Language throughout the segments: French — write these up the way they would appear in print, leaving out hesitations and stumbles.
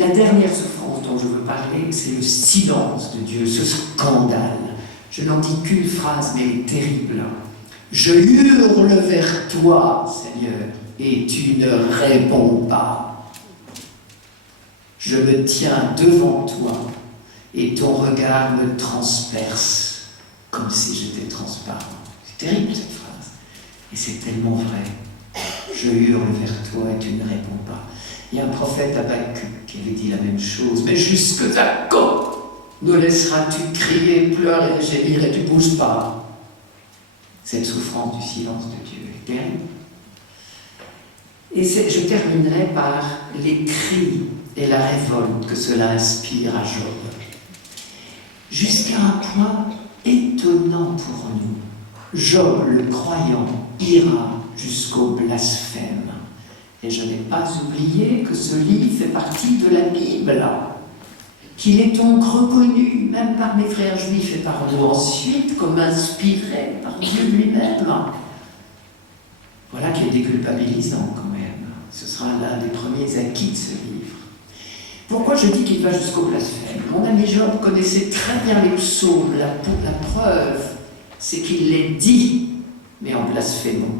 La dernière souffrance dont je veux parler, c'est le silence de Dieu, ce scandale. Je n'en dis qu'une phrase, mais elle est terrible. Je hurle vers toi, Seigneur, et tu ne réponds pas. Je me tiens devant toi, et ton regard me transperce, comme si j'étais transparent. C'est terrible cette phrase, et c'est tellement vrai. Je hurle vers toi, et tu ne réponds pas. Il y a un prophète Habakkuk qui avait dit la même chose. Mais jusque à quand nous laisseras-tu crier, pleurer, gémir et tu ne bouges pas? Cette souffrance du silence de Dieu est terrible. Et je terminerai par les cris et la révolte que cela inspire à Job. Jusqu'à un point étonnant pour nous, Job, le croyant, ira jusqu'au blasphème. Et je n'ai pas oublié que ce livre fait partie de la Bible, qu'il est donc reconnu, même par mes frères juifs et par nous ensuite, comme inspiré par Dieu lui-même. Voilà qui est déculpabilisant quand même. Ce sera l'un des premiers acquis de ce livre. Pourquoi je dis qu'il va jusqu'au blasphème? Mon ami Job connaissait très bien les psaumes. La preuve, c'est qu'il les dit, mais en blasphémant.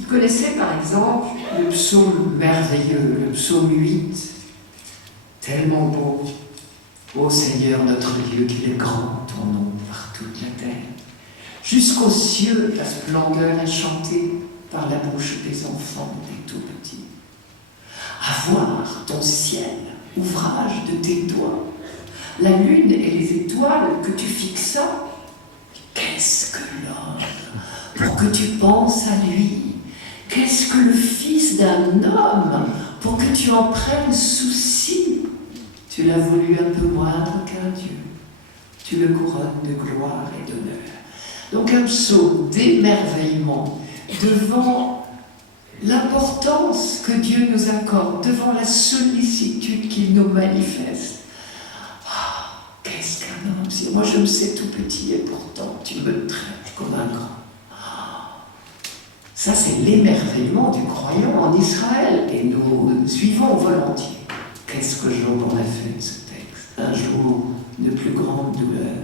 Il connaissait par exemple le psaume merveilleux, le psaume 8, tellement beau. Ô Seigneur notre Dieu, qu'il est grand ton nom par toute la terre. Jusqu'aux cieux, ta splendeur est chantée par la bouche des enfants, des tout petits. À voir ton ciel, ouvrage de tes doigts, la lune et les étoiles que tu fixas. Qu'est-ce que l'homme pour que tu penses à lui? Qu'est-ce que le fils d'un homme pour que tu en prennes souci? Tu l'as voulu un peu moindre qu'un Dieu. Tu le couronnes de gloire et d'honneur. Donc un psaume d'émerveillement devant l'importance que Dieu nous accorde, devant la sollicitude qu'il nous manifeste. Ah, qu'est-ce qu'un homme? Moi je me sais tout petit et pourtant tu me traites comme un grand. Ça, c'est l'émerveillement du croyant en Israël, et nous suivons volontiers. Qu'est-ce que Job en a fait de ce texte? Un jour de plus grande douleur.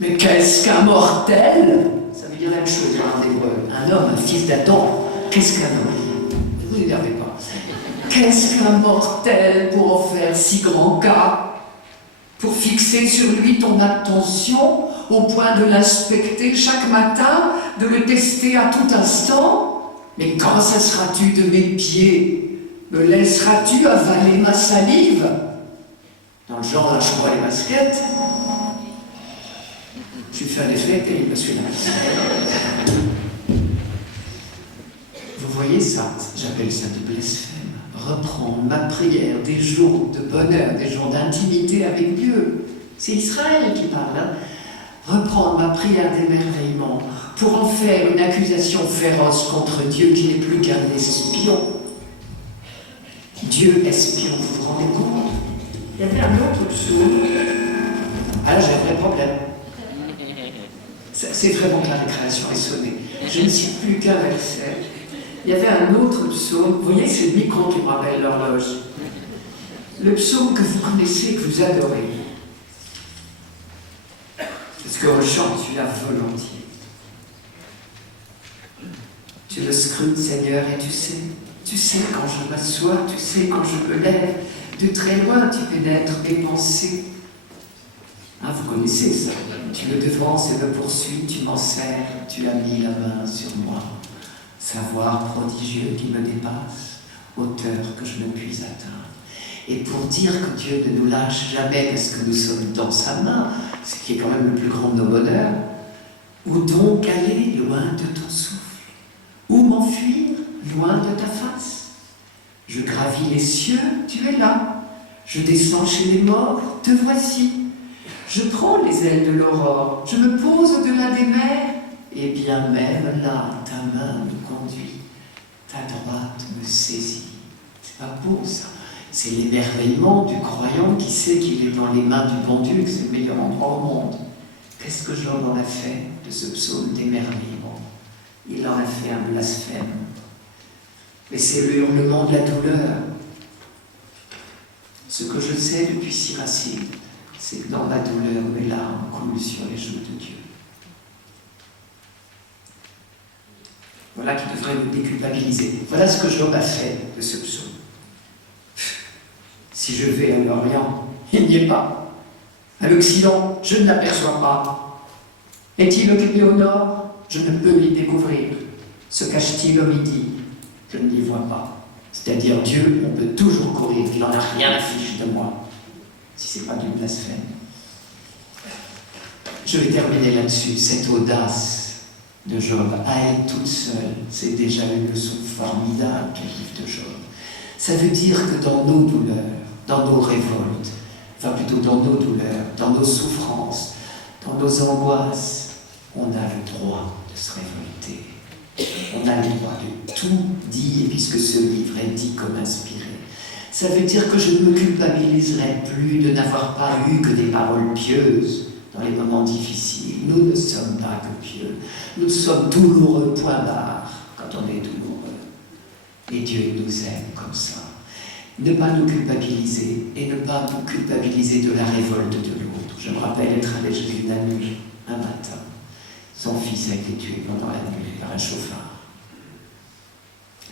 Mais qu'est-ce qu'un mortel? Ça veut dire la même chose en hébreu. Un homme, un fils d'Adam. Qu'est-ce qu'un homme? Ne vous énervez pas. Qu'est-ce qu'un mortel pour en faire si grand cas? Pour fixer sur lui ton attention au point de l'inspecter chaque matin, de le tester à tout instant? Mais quand cesseras-tu de mes pieds? Me laisseras-tu avaler ma salive? Dans le genre, lâche-moi les baskets. J'ai fait un effet terrible celui-là. Vous voyez ça? J'appelle ça du blasphème. Reprendre ma prière, des jours de bonheur, des jours d'intimité avec Dieu. C'est Israël qui parle. Reprendre ma prière d'émerveillement pour en faire une accusation féroce contre Dieu qui n'est plus qu'un espion. Dieu espion, vous vous rendez compte? Il y avait un autre psaume. Ah là, j'ai un vrai problème. C'est vraiment que la récréation est sonnée. Je ne cite plus qu'un verset. Il y avait un autre psaume, vous voyez, c'est le micro qui me rappelle l'horloge. Le psaume que vous connaissez, que vous adorez. Parce qu'on chante celui-là volontiers. Tu le scrutes, Seigneur, et tu sais quand je m'assois, tu sais quand je me lève. De très loin, tu pénètres mes pensées. Ah, vous connaissez ça. Tu me devances et me poursuis, tu m'en sers, tu as mis la main sur moi. Savoir prodigieux qui me dépasse, hauteur que je ne puis atteindre. Et pour dire que Dieu ne nous lâche jamais parce que nous sommes dans sa main, ce qui est quand même le plus grand de nos bonheurs, où donc aller loin de ton souffle? Où m'enfuir loin de ta face? Je gravis les cieux, tu es là. Je descends chez les morts, te voici. Je prends les ailes de l'aurore, je me pose au-delà des mers, et bien même là, ta main me conduit, ta droite me saisit. C'est pas beau ça. C'est l'émerveillement du croyant qui sait qu'il est dans les mains du bon Dieu, que c'est le meilleur endroit au monde. Qu'est-ce que Job en a fait de ce psaume d'émerveillement? il en a fait un blasphème. Mais c'est le hurlement de la douleur. Ce que je sais depuis Siracide, c'est que dans ma douleur, mes larmes coulent sur les joues de Dieu. Voilà qui devrait nous déculpabiliser. Voilà ce que Job a fait de ce psaume. Si je vais à l'Orient, il n'y est pas. À l'Occident, je ne l'aperçois pas. Est-il occupé au nord? Je ne peux l'y découvrir. Se cache-t-il au midi? Je ne l'y vois pas. C'est-à-dire Dieu, on peut toujours courir, il n'en a rien à fiche de moi. Si ce n'est pas du blasphème. Je vais terminer là-dessus, cette audace de Job, à elle toute seule, c'est déjà une leçon formidable du livre de Job. Ça veut dire que dans nos douleurs, dans nos révoltes, enfin plutôt dans nos douleurs, dans nos souffrances, dans nos angoisses, on a le droit de se révolter. On a le droit de tout dire, puisque ce livre est dit comme inspiré. Ça veut dire que je ne me culpabiliserai plus de n'avoir pas eu que des paroles pieuses dans les moments difficiles. Nous ne sommes pas que pieux. Nous sommes douloureux, point barre, quand on est douloureux. Et Dieu nous aime comme ça. Ne pas nous culpabiliser et ne pas nous culpabiliser de la révolte de l'autre. Je me rappelle être allé chez une amie un matin. Son fils a été tué pendant la nuit par un chauffard.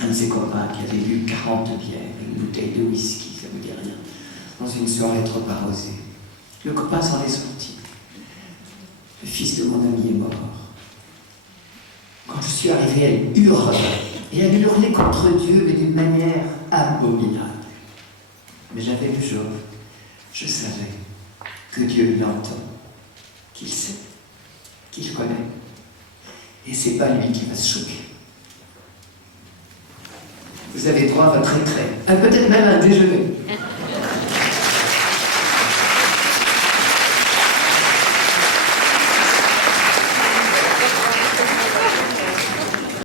Un de ses copains qui avait bu 40 bières, une bouteille de whisky, ça ne me dit rien, dans une soirée trop arrosée. Le copain s'en est sorti. Le fils de mon ami est mort. Quand je suis arrivé, elle hurlait. Et elle hurlait contre Dieu, mais d'une manière abominable. Mais j'avais lu Job. Je savais que Dieu l'entend, qu'il sait, qu'il connaît. Et c'est pas lui qui va se choquer. Vous avez droit à votre retrait, peut-être même à un déjeuner.